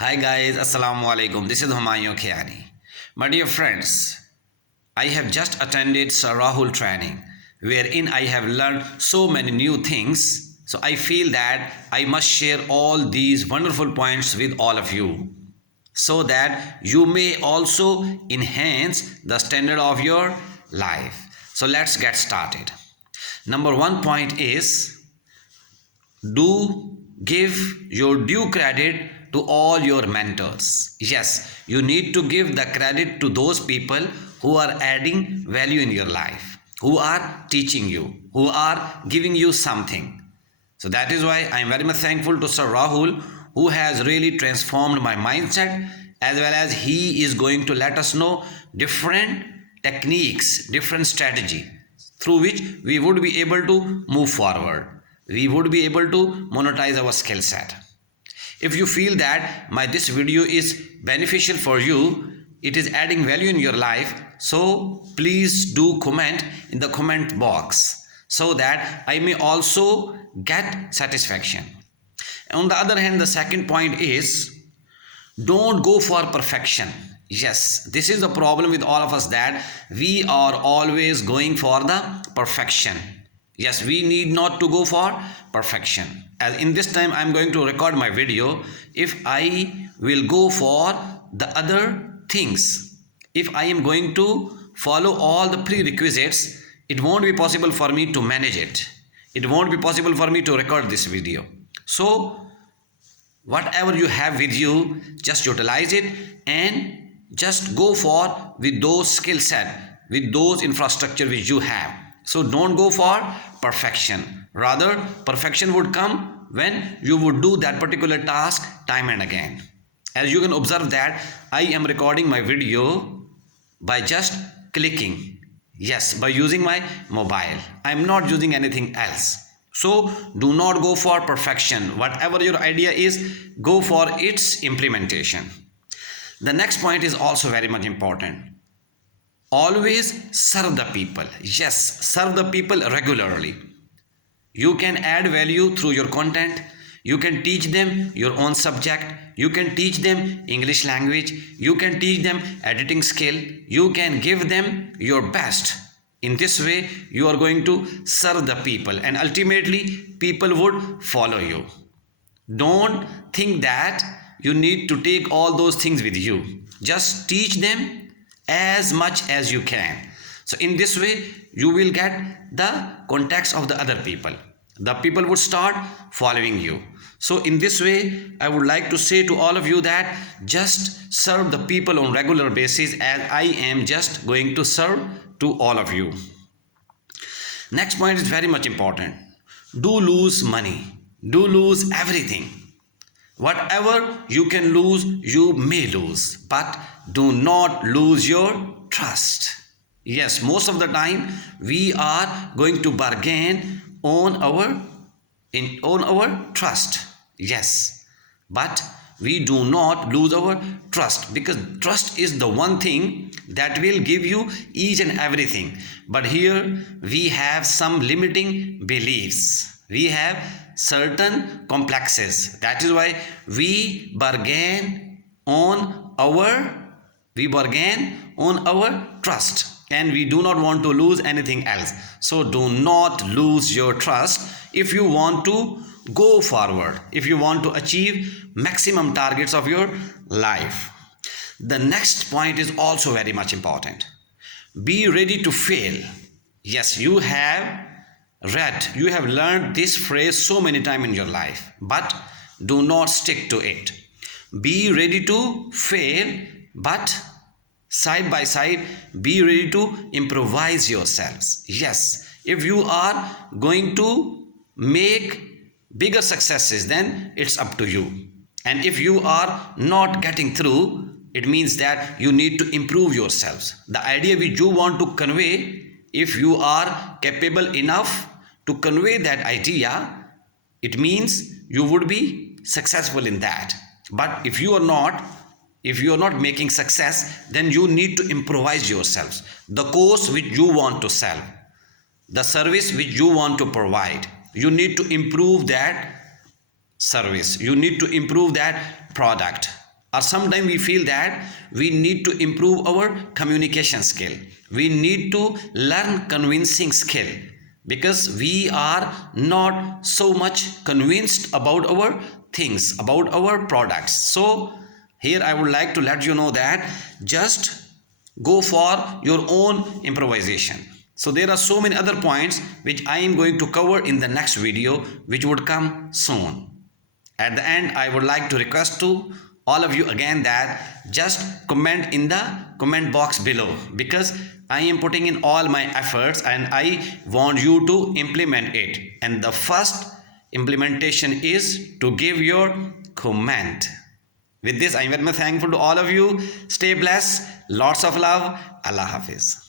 Hi guys, Assalamu alaikum. This is Humayun Khiani. My dear friends, I have just attended Sir Rahul training wherein I have learned so many new things. So I feel that I must share all these wonderful points with all of you so that you may also enhance the standard of your life. So let's get started. Number one point is do give your due credit to all your mentors. Yes, you need to give the credit to those people who are adding value in your life, who are teaching you, who are giving you something. So that is why I am very much thankful to Sir Rahul, who has really transformed my mindset, as well as he is going to let us know different techniques, different strategy through which we would be able to move forward. We would be able to monetize our skill set. If you feel that my this video is beneficial for you, it is adding value in your life, so please do comment in the comment box so that I may also get satisfaction. On the other hand, the second point is don't go for perfection. Yes, this is the problem with all of us, that we are always going for the perfection. Yes, we need not to go for perfection. As in this time I am going to record my video, if I will go for the other things, if I am going to follow all the prerequisites, it won't be possible for me to manage it. It won't be possible for me to record this video. So whatever you have with you, just utilize it and just go for with those skill set, with those infrastructure which you have. So don't go for perfection. Rather, perfection would come when you would do that particular task time and again. As you can observe that I am recording my video by just clicking. Yes, by using my mobile. I am not using anything else. So do not go for perfection. Whatever your idea is, go for its implementation. The next point is also very much important. Always serve the people. Yes, serve the people regularly. You can add value through your content. You can teach them your own subject. You can teach them English language. You can teach them editing skill. You can give them your best. In this way, you are going to serve the people and ultimately people would follow you. Don't think that you need to take all those things with you. Just teach them as much as you can. So in this way, you will get the contacts of the other people. The people would start following you. So in this way, I would like to say to all of you that just serve the people on regular basis, as I am just going to serve to all of you. Next point is very much important. Do lose money. Do lose everything. Whatever you can lose, you may lose, but do not lose your trust. Yes, most of the time we are going to bargain on our trust. Yes, but we do not lose our trust, because trust is the one thing that will give you each and everything. But here we have some limiting beliefs. We have certain complexes. That is why we bargain on our trust, and we do not want to lose anything else. So do not lose your trust if you want to go forward, if you want to achieve maximum targets of your life. The next point is also very much important. Be ready to fail. Yes, you have learned this phrase so many times in your life, but do not stick to it. Be ready to fail, but side by side, be ready to improvise yourselves. Yes, if you are going to make bigger successes, then it's up to you. And if you are not getting through, it means that you need to improve yourselves. The idea which you want to convey, if you are capable enough to convey that idea, it means you would be successful in that. But if you are not making success, then you need to improvise yourselves. The course which you want to sell, the service which you want to provide, you need to improve that service. You need to improve that product. or sometimes we feel that we need to improve our communication skill, we need to learn convincing skill, because we are not so much convinced about our things, about our products. So here I would like to let you know that just go for your own improvisation. So there are so many other points which I am going to cover in the next video, which would come soon. At the end, I would like to request to all of you again that just comment in the comment box below, because I am putting in all my efforts and I want you to implement it. And the first implementation is to give your comment. With this, I am very much thankful to all of you. Stay blessed. Lots of love. Allah Hafiz.